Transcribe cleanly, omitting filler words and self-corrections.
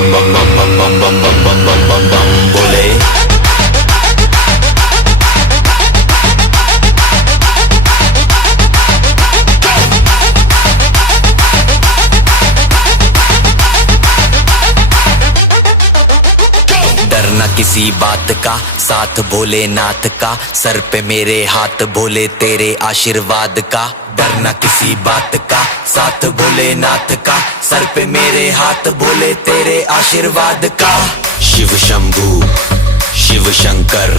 बम बम बम बम बम बम बम बम बम बम बम बोले। डरना किसी बात का, साथ भोलेनाथ का, सर पे मेरे हाथ भोले तेरे आशीर्वाद का। डरना किसी बात का, साथ भोलेनाथ का, सर पे मेरे हाथ भोले तेरे आशीर्वाद का। शिव शंभू शिव शंकर